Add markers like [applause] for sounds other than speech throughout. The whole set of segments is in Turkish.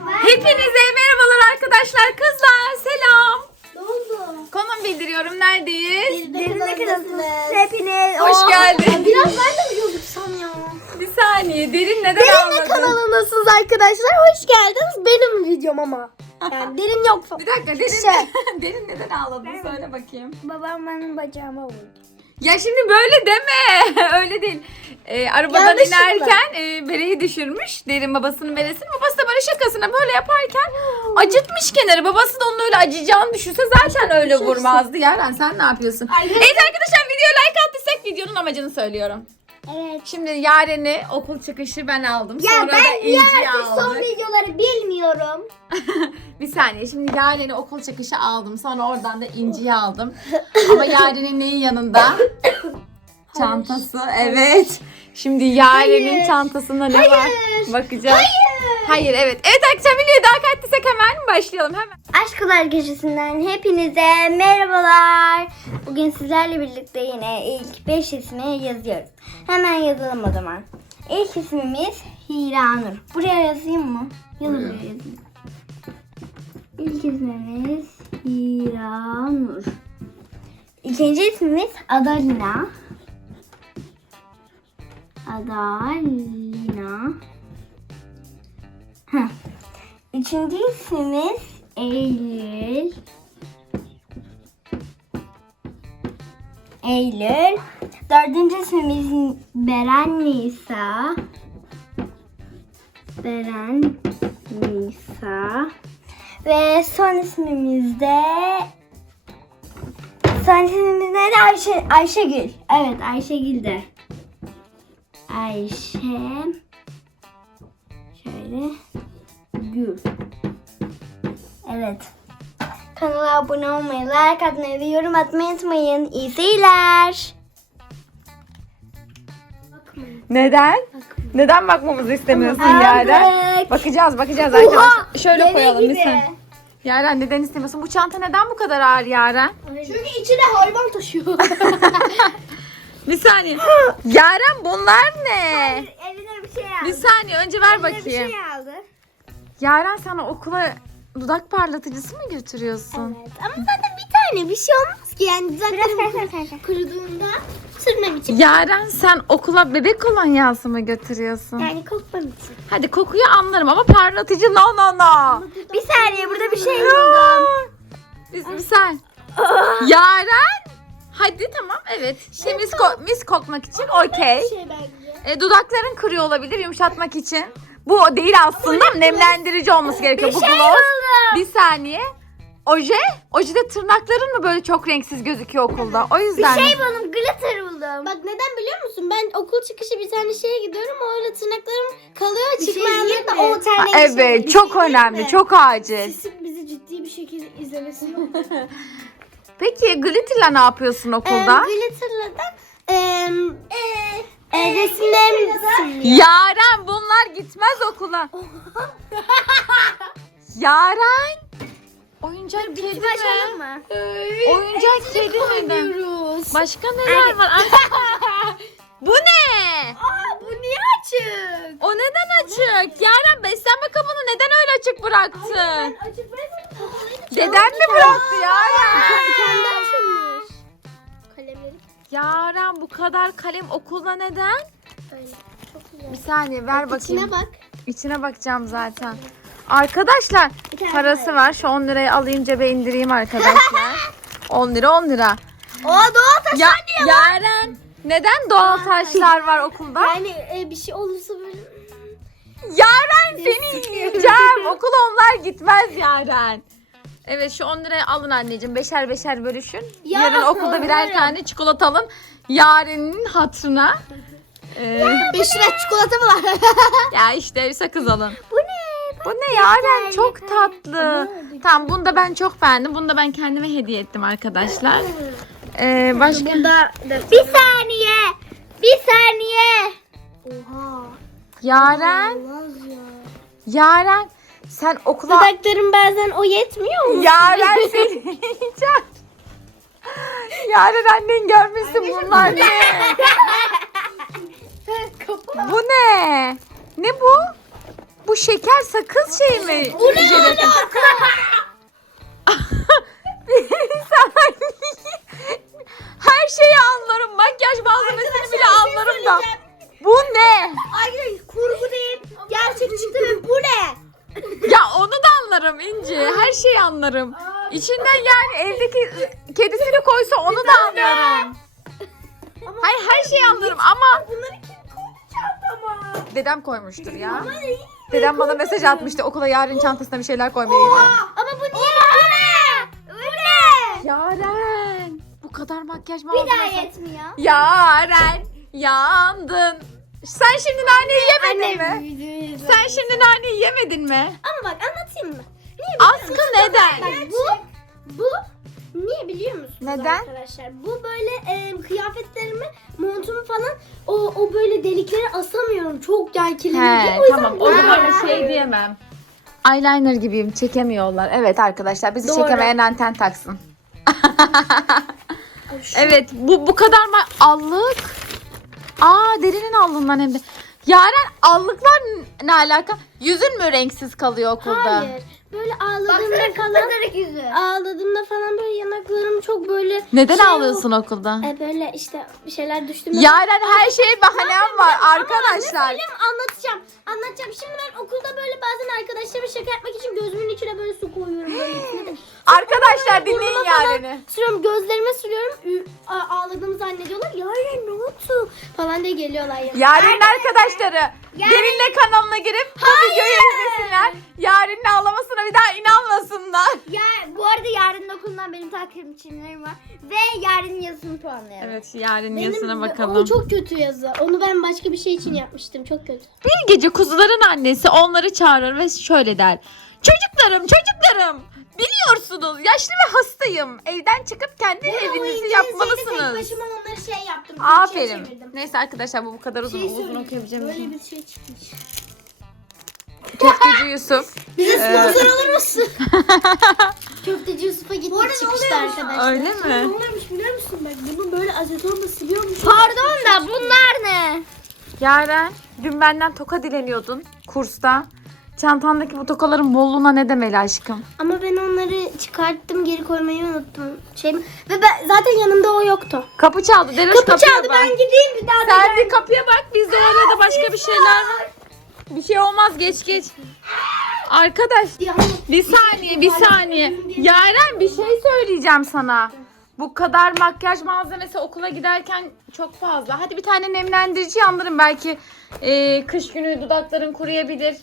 Hepinize merhabalar arkadaşlar kızlar selam. Ne oldu? Konum bildiriyorum neredeyiz? Derinde kanalındasınız. Hepiniz Hoş geldin. Biraz ben de mi gözüksem ya? Bir saniye derin neden Derinle ağladın? kanalındasınız arkadaşlar. Hoş geldiniz. Benim videom ama. Yani derin yok. Bir dakika derin, Şey. [laughs] derin neden ağladın söyle bakayım. Babam benim bacağıma vurdu. Ya şimdi böyle deme. [laughs] Öyle değil. Ee, arabadan Yanlışlıkla. inerken e, bereyi düşürmüş. Derin babasının beresini. Babası da böyle şakasına böyle yaparken acıtmış kenarı. Babası da onun öyle acıyacağını düşünse zaten öyle vurmazdı. Yaren sen ne yapıyorsun? Evet arkadaşlar videoya like attıysak videonun amacını söylüyorum. Evet. Şimdi Yaren'i okul çıkışı ben aldım. Ya Sonra da ben İnci'yi diğer son aldık. videoları bilmiyorum. [laughs] Bir saniye şimdi Yaren'i okul çıkışı aldım. Sonra oradan da İnci'yi aldım. Ama Yaren'in neyin yanında? [coughs] Çantası evet. Şimdi Yaren'in Hayır. çantasında ne var? Bakacağız. Hayır. Evet. Evet arkadaşlar videoyu daha kattıysak hemen başlayalım hemen. Aşklar Köşesi'nden hepinize merhabalar. Bugün sizlerle birlikte yine ilk 5 ismi yazıyoruz. Hemen yazalım o zaman. İlk ismimiz Hiranur. Buraya yazayım mı? Yazın buraya yazayım. İlk ismimiz Hiranur. İkinci ismimiz Adalina. Adalina. Üçüncü ismimiz Eylül. Eylül. Dördüncü ismimiz Beren Nisa. Beren Nisa. Ve son ismimiz de son ismimiz neydi? Ayşe, Ayşegül. Evet Ayşegül de. Ayşe şöyle Gül. Evet. Kanala abone olmayı, like atmayı ve yorum atmayı unutmayın. İyi seyirler. Neden? Neden bakmamızı istemiyorsun Aldık. Yaren? Bakacağız bakacağız arkadaşlar. Şöyle Deve koyalım gibi. lütfen. Yaren neden istemiyorsun? Bu çanta neden bu kadar ağır Yaren? Çünkü içine hayvan taşıyor. [laughs] Bir saniye. Yaren bunlar ne? Eline bir şey aldı. Bir saniye önce ver Eline bir bakayım. şey aldı. Yaren sana okula dudak parlatıcısı mı götürüyorsun? Evet. Ama zaten bir tane bir şey olmaz ki. Yani dudaklarım [laughs] kuruduğunda sürmem için. Yaren sen okula bebek kolonyası mı götürüyorsun? Yani kokmam için. Hadi kokuyu anlarım ama parlatıcı no no no. Bir saniye burada bir şey buldum. [laughs] Biz bir saniye. Yaren. Hadi tamam evet. Şimdi mis, ko- mis kokmak için okey. şey bence. E, dudakların kuruyor olabilir yumuşatmak için. Bu değil aslında nemlendirici olması gerekiyor. Bu şey gloss. buldum. Bir saniye. Oje? Ojede tırnakların mı böyle çok renksiz gözüküyor okulda? O Bir yüzden. şey buldum. Glitter buldum. Bak neden biliyor musun? Ben okul çıkışı bir tane şeye gidiyorum. Orada tırnaklarım kalıyor. Bir şey çıkmayanları diyeyim da mi? o Ha, tane evet çok önemli çok acil. Sesin bizi ciddi bir şekilde izlemesi [laughs] yok. Peki glitterla ne yapıyorsun okulda? Glitter'la da em, e, e, resimlerimi Yaren bunlar gitmez okula. Yaren. Oyuncak kedi mi? Başlayalım mı? Oyuncak kedi mi? Başka neler var? Ay, [laughs] Bu ne? Aa bu niye açık? O neden açık? Yaren beslenme kabını neden öyle açık bıraktın? Açık bırakmadım. Deden mi bıraktı Yaren? Kendi açılmış. Kalemleri Yaren bu kadar kalem okulda neden? böyle. Çok güzel. Bir saniye ver bakayım. İçine bak. İçine bakacağım zaten. Arkadaşlar tane parası var. Şu 10 lirayı alayım cebe indireyim arkadaşlar. [laughs] 10 lira 10 lira. O doğal taş. Ya Yaren neden doğal taşlar var okulda? Yani e, bir şey olursa böyle Yaren seni yiyeceğim. [laughs] Okula onlar gitmez Yaren. Evet şu 10 lirayı alın anneciğim. Beşer beşer bölüşün. Ya, Yarın okulda birer tane çikolata alın. Yaren'in hatırına. Ee, 5 lira çikolata mı var? [laughs] ya işte bir sakız alın. Bu ne? Bu ne Yaren çok tatlı. Tamam bunu da ben çok beğendim. Bunu da ben kendime hediye ettim arkadaşlar. Ee, başka? Bir saniye. Bir saniye. Oha. Yaren, Olmaz ya. Yaren sen okula... Dudaklarım bazen o yetmiyor mu? Yaren [laughs] seni yiyeceğim. Yaren annen görmüşsün bunlar ne? [laughs] Bu ne? Ne bu? Bu şeker sakız şey mi? Bu ne [laughs] Her şeyi anlarım. Makyaj malzemesini bile anlarım da. Bu ne? Ay kurgu değil. Gerçek çıktı ve bu ne? Ya onu da anlarım İnci. Her şeyi anlarım. İçinden yani evdeki kedisini koysa onu da anlarım. Hayır her şeyi anlarım ama Bunları kim çantama? dedem koymuştur ya. Dedem bana mesaj atmıştı okula yarın çantasına bir şeyler koymaya gidiyorum. Ama bu niye? Bu ne? Bu ne? Yaren. Bu kadar makyaj Bir daha yetmiyor. Yaren. Yandın. Sen şimdi naneyi yemedin mi? Sen şimdi naneyi yemedin mi? Ama bak anlatayım mı? Niye biliyor Askı musun? neden? Bak bu, bu niye biliyor musunuz Neden? arkadaşlar? Bu böyle e, kıyafetlerimi, montumu falan o, o böyle deliklere asamıyorum. Çok kirleniyor. He tamam o zaman şey diyemem. Eyeliner gibiyim çekemiyorlar. Evet arkadaşlar bizi Doğru. çekemeyen anten taksın. evet bu bu kadar mı allık? Aa derinin allığından hem de. Yaren allıklar n- ne alaka? Yüzün mü renksiz kalıyor okulda? Hayır. Böyle ağladığımda falan yüzü. Ağladığımda falan böyle yanaklarım çok böyle Neden şey ağlıyorsun okulda? E böyle işte bir şeyler düştü. Yaren her şeye bahanem var arkadaşlar. Söyleyeyim anlatacağım. Anlatacağım. Şimdi ben okulda böyle bazen arkadaşlarıma şaka yapmak için gözümün içine böyle su koyuyorum böyle içine de. Arkadaşlar dinleyin Burnuma falan Yaren'i. Sürüyorum gözlerime sürüyorum. Falan diye geliyorlar ya. Yaren'in arkadaşları Derinle kanalına girip bu videoyu izlesinler. Yaren'in ağlamasına bir daha inanmasınlar. Ya bu arada yarının okulundan benim takipçilerim var ve yarının yazısını puanlayalım. Evet Yaren'in Benim, yazısına O bakalım. çok kötü yazı. Onu ben başka bir şey için yapmıştım. Çok kötü. Bir gece kuzuların annesi onları çağırır ve şöyle der. Çocuklarım çocuklarım biliyorsunuz yaşlı ve hastayım. Evden çıkıp kendi evinizi Tek başıma başıma onları şey yaptım. Aferin. çevirdim. Neyse arkadaşlar bu bu kadar uzun Şey uzun okuyabileceğim Böyle şey. bir şey çıkmış. Köfteci Yusuf. [laughs] Bize Ee, sponsor olur musun? Köfteci Yusuf'a gittik çıkıştı arkadaşlar. Öyle mi? Ne oluyormuş biliyor musun? Bak bunu böyle asetonla siliyormuş. Pardon da bunlar ne? Yaren dün benden toka dileniyordun kursta. Çantandaki bu tokaların bolluğuna ne demeli aşkım? Ama ben onları çıkarttım geri koymayı unuttum. Şey ve ben zaten yanımda o yoktu. Kapı çaldı. Deroş Kapı kapıya çaldı bak. ben gideyim bir daha. Sen bir kapıya bak öyle de başka bir şeyler var. Bir şey olmaz geç geç. Arkadaş bir saniye bir saniye. Yaren bir şey söyleyeceğim sana. Bu kadar makyaj malzemesi okula giderken çok fazla. Hadi bir tane nemlendirici andırın belki e, kış günü dudakların kuruyabilir.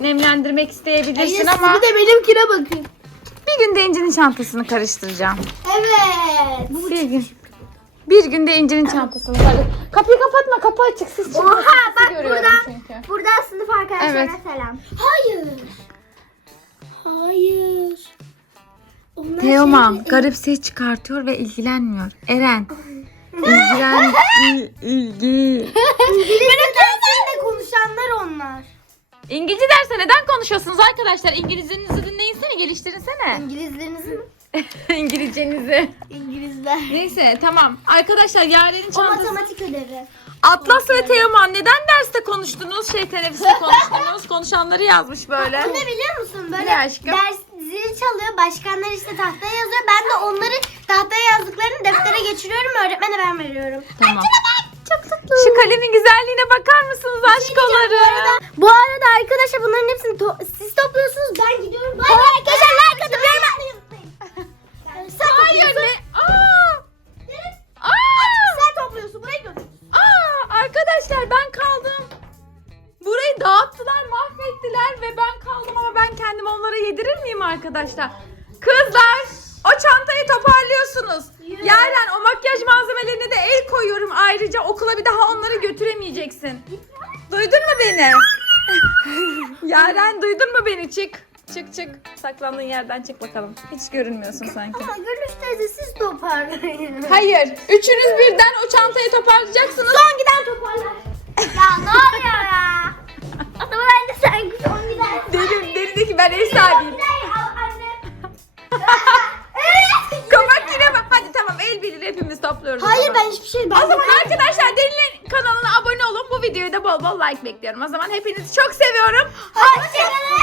Nemlendirmek isteyebilirsin ama de benimkine bakın. bir günde İnci'nin çantasını karıştıracağım. Evet. Bir gün. Bir günde İnci'nin çantasını karıştır. Kapıyı kapatma kapı açık siz çıkın. Oha, Sizi bak görüyorum burada. çünkü. Buradan sınıf arkadaşlarına Evet. selam. Hayır. Hayır. Onlar Teoman şey- garip ses çıkartıyor ve ilgilenmiyor. Eren. İlgilen... [laughs] İl- ilgi. İngilizce dersinde konuşanlar onlar. İngilizce derse neden konuşuyorsunuz arkadaşlar? İngilizcenizi dinleyinsene, geliştirinsene. İngilizleriniz mi? [laughs] İngilizcenizi. İngilizler. Neyse tamam. Arkadaşlar Yaren'in O çantası. matematik ödevi. Atlas ve Teoman neden derste konuştunuz? Şey teneffüste [laughs] konuştunuz. Konuşanları yazmış böyle. Bu ne biliyor musun? Böyle Ne aşkım? ders zil çalıyor. Başkanlar işte tahtaya yazıyor. Ben de onları tahtaya yazdıklarını deftere [gasps] geçiriyorum. Öğretmene ben veriyorum. Tamam. Çok tatlı. Şu kalemin güzelliğine bakar mısınız aşkoları? Bu arada arkadaşlar bunların hepsini to- siz topluyorsunuz. Ben gidiyorum. Bay bay arkadaşlar. Like atıp yorum atmayı unutmayın. Sen Hayır topluyorsun. ne? Aa! Aa! Sen topluyorsun. Burayı götür. Aa, arkadaşlar ben kaldım. Burayı dağıttılar, mahvettiler ve ben kaldım ama ben kendimi onlara yedirir miyim arkadaşlar? Toparlıyorsunuz. Yaren o makyaj malzemelerine de el koyuyorum ayrıca okula bir daha onları götüremeyeceksin. Duydun mu beni? [laughs] Yaren duydun mu beni? Çık. Çık çık. Saklandığın yerden çık bakalım. Hiç görünmüyorsun sanki. Ama Gülüş teyze siz toparlayın. Hayır. Üçünüz birden o çantayı toparlayacaksınız. Son giden toparlar. ya ne oluyor ya? Ama ben de sen son giden. Derin, derindeki ben ev sahibiyim. Bol like bekliyorum. O zaman hepinizi çok seviyorum. Hoşçakalın.